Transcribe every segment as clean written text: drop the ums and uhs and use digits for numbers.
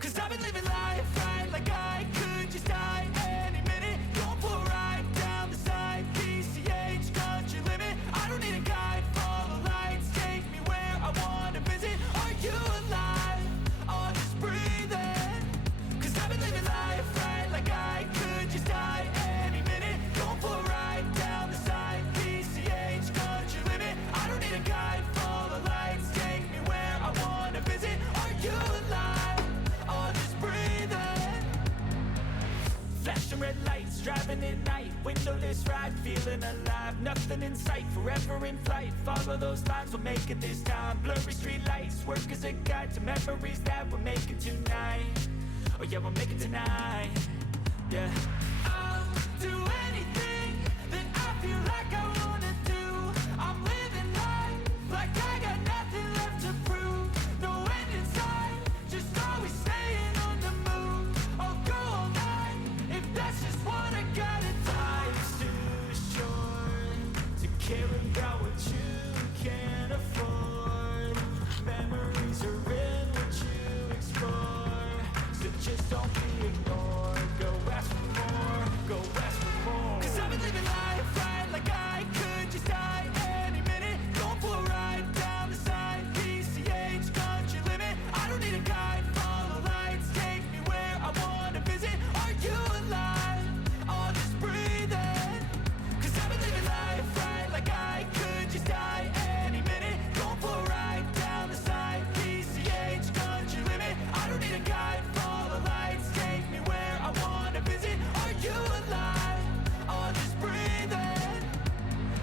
Cause I've been living life right like I could just die any minute. Going for a ride down the side, PCH country limit. I don't need a guide, follow lights, take me where I wanna visit. Are you alive? Or just breathing? Cause I've been living life right like I could just die any minute. Going for a ride down the side, PCH country limit. I don't need a guide, follow lights, take me where I wanna visit. Are you alive? Or just breathing? Flashing red lights, driving at night, windowless ride, feeling alive. Nothing in sight, forever in flight. Follow those lines, we'll make it this time. Blurry street lights, work as a guide to memories that we're making tonight. Oh yeah, we'll make it tonight. Yeah. I'll do anything that I feel like I wanna do. I'm living life like I got nothing left to prove. No end in sight, just always staying on the move. I'll go all night if that's just what I gotta do. Life's too short to care about what you can't afford. Memories are in what you explore, so just don't be ignored. Go ask for more, go ask for more. Cause I've been living life right like I could just die any minute. Going for a ride down the side, PCH country limit. I don't need a guide, follow lights, take me where I wanna visit. Are you alive? Or just breathing? Cause I've been living life right like I could just die any minute. Going for a ride down the side, PCH country limit. I don't need a guide, follow lights, take me where I wanna visit. Are you alive? Or just breathing?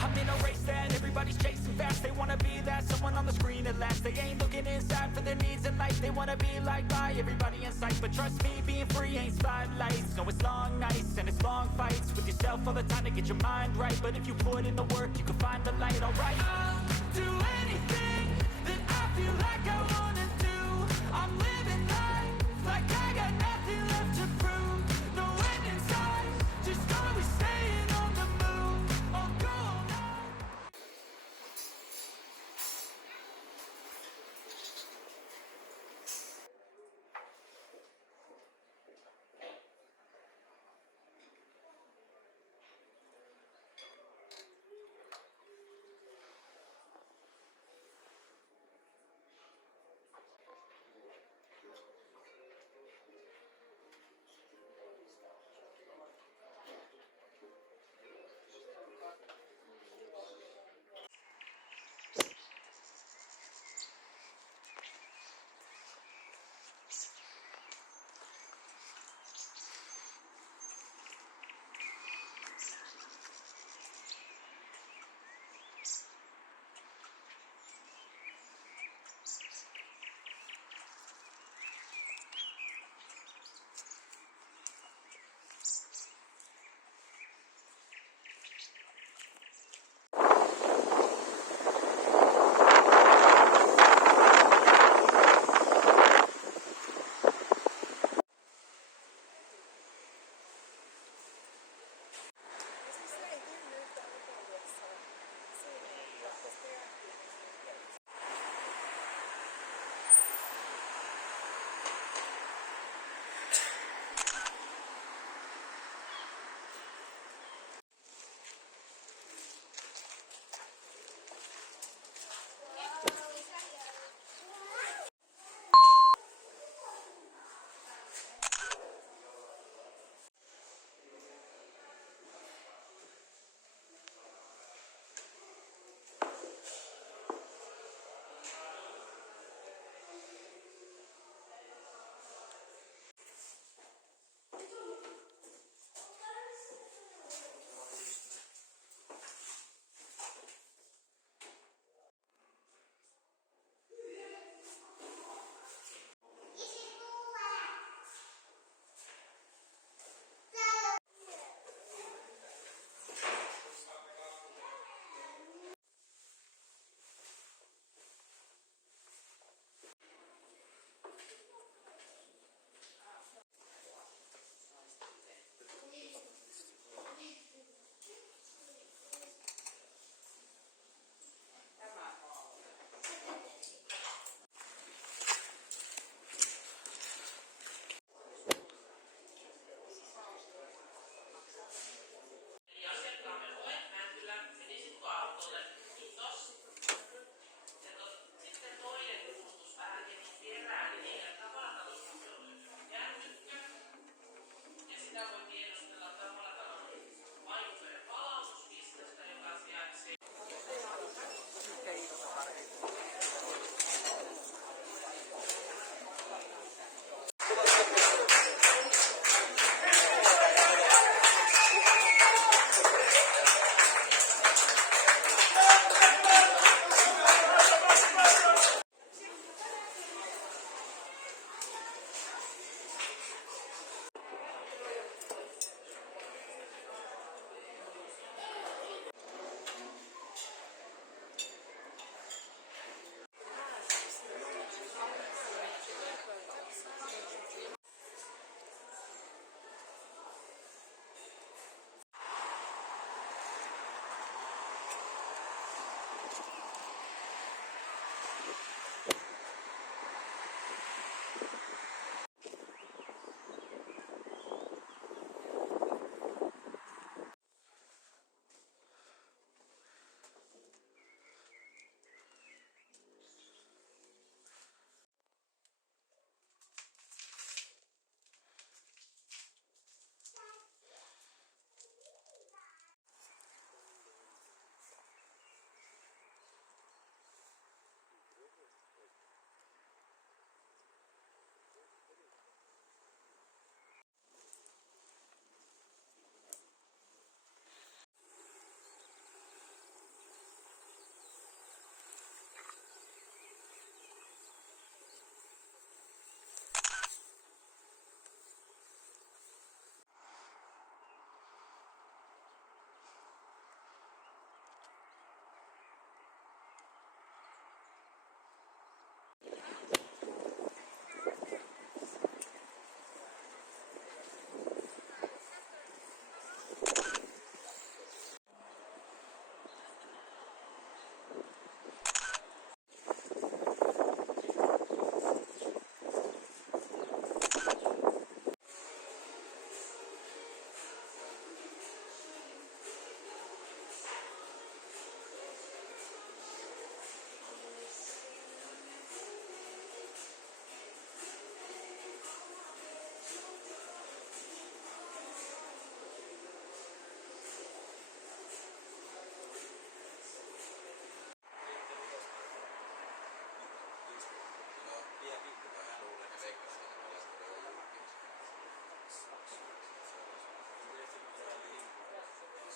I'm in a race that everybody's chasing fast. They wanna be that someone on the screen at last. They ain't looking inside for their needs in life. They wanna be liked by everybody in sight. But trust me, being free ain't spotlights. No, it's long nights and it's long fights with yourself all the time to get your mind right. But if you put in the work, you can find the light, alright? I'll do anything that I feel like I wanna do. I'm living life like I got nothing left to prove. No end in sight, just always staying on the move. I'll go all night.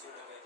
sort of a